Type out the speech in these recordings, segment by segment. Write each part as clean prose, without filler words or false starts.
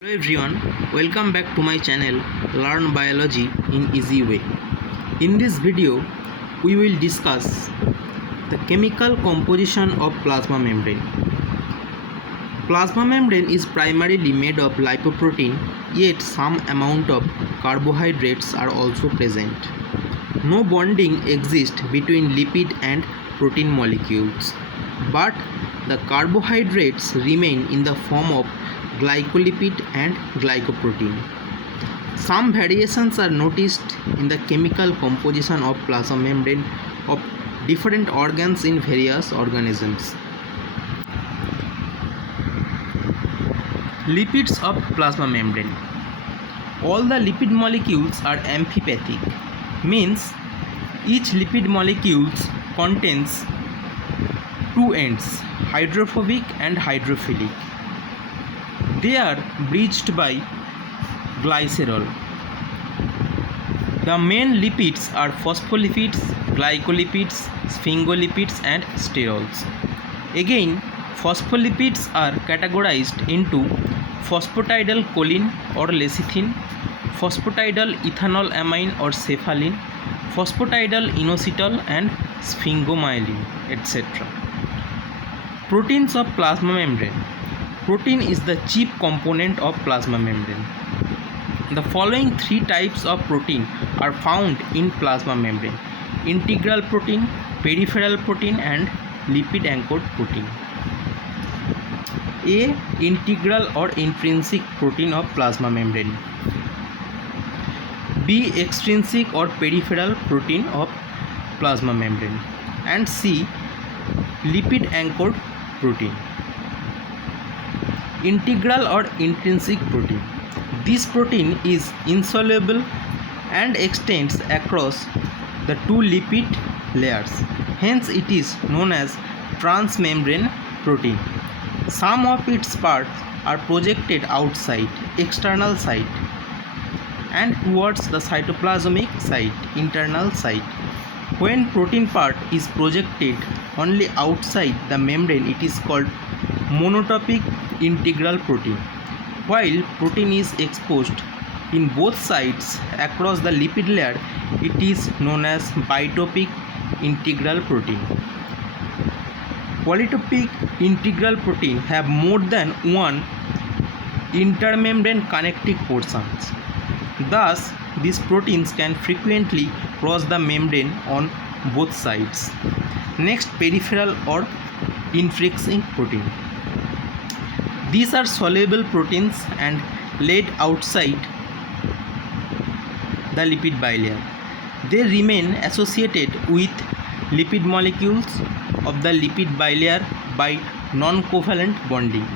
Hello everyone, welcome back to my channel Learn Biology in Easy Way. In this video, we will discuss the chemical composition of plasma membrane. Plasma membrane is primarily made of lipoprotein, yet some amount of carbohydrates are also present. No bonding exists between lipid and protein molecules, but the carbohydrates remain in the form of glycolipid and glycoprotein. Some variations are noticed in the chemical composition of plasma membrane of different organs in various organisms. Lipids of plasma membrane. All the lipid molecules are amphipathic, means each lipid molecule contains two ends, hydrophobic and hydrophilic. They are bridged by glycerol. The main lipids are phospholipids, glycolipids, sphingolipids and sterols. Again, phospholipids are categorized into phosphatidylcholine or lecithin, phosphatidylethanol-amine or cephalin, phosphatidylinositol and sphingomyelin, etc. Proteins of plasma membrane. Protein is the chief component of plasma membrane. The following three types of protein are found in plasma membrane: integral protein, peripheral protein and lipid anchored protein. A. Integral or intrinsic protein of plasma membrane. B. Extrinsic or peripheral protein of plasma membrane. And C. Lipid anchored protein. Integral or intrinsic protein. This protein is insoluble and extends across the two lipid layers. Hence it is known as transmembrane protein. Some of its parts are projected outside, external side, and towards the cytoplasmic site, internal site. When protein part is projected only outside the membrane, it is called monotopic integral protein. While protein is exposed in both sides across the lipid layer, it is known as bitopic integral protein. Polytopic integral protein have more than one intermembrane connecting portions. Thus, these proteins can frequently cross the membrane on both sides. Next, peripheral or intrinsic protein. These are soluble proteins and laid outside the lipid bilayer. They remain associated with lipid molecules of the lipid bilayer by non-covalent bonding.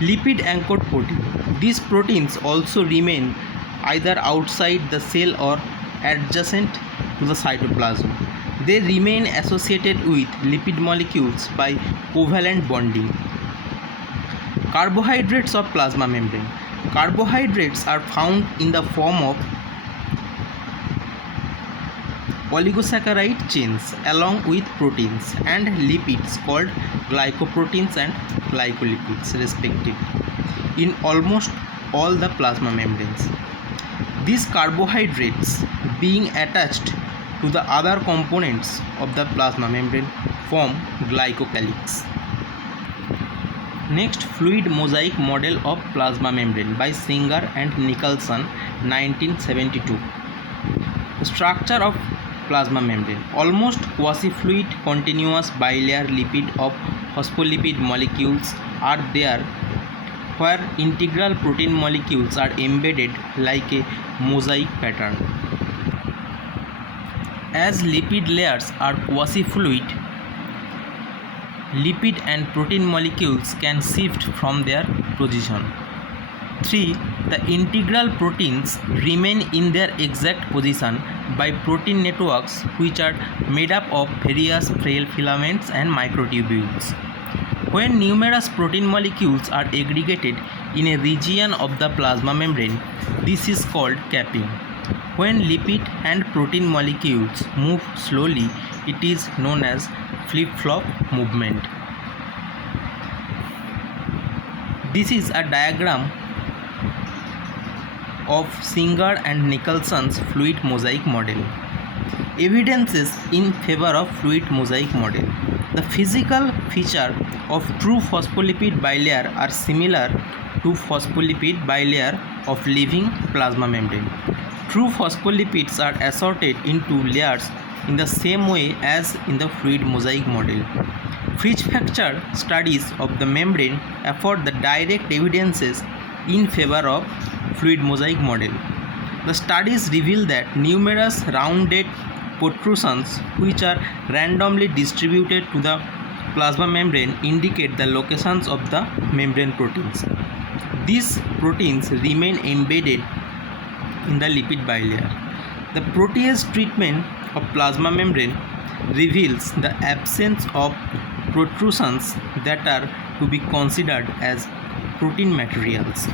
Lipid anchored protein. These proteins also remain either outside the cell or adjacent to the cytoplasm. They remain associated with lipid molecules by covalent bonding. Carbohydrates of plasma membrane. Carbohydrates are found in the form of oligosaccharide chains along with proteins and lipids called glycoproteins and glycolipids respectively in almost all the plasma membranes. These carbohydrates, being attached to the other components of the plasma membrane, form glycocalyx. Next, fluid mosaic model of plasma membrane by Singer and Nicholson, 1972. Structure of plasma membrane. Almost quasi-fluid continuous bilayer lipid of phospholipid molecules are there, where integral protein molecules are embedded like a mosaic pattern. As lipid layers are quasi-fluid, lipid and protein molecules can shift from their position. 3. The integral proteins remain in their exact position by protein networks which are made up of various frail filaments and microtubules. When numerous protein molecules are aggregated in a region of the plasma membrane, this is called capping. When lipid and protein molecules move slowly, it is known as flip-flop movement. This is a diagram of Singer and Nicholson's fluid mosaic model. Evidences in favor of fluid mosaic model. The physical feature of true phospholipid bilayer are similar to phospholipid bilayer of living plasma membrane. True phospholipids are assorted into layers in the same way as in the fluid mosaic model. Fridge fracture studies of the membrane afford the direct evidences in favor of fluid mosaic model. The studies reveal that numerous rounded protrusions which are randomly distributed to the plasma membrane indicate the locations of the membrane proteins. These proteins remain embedded in the lipid bilayer. The protease treatment of plasma membrane reveals the absence of protrusions that are to be considered as protein materials.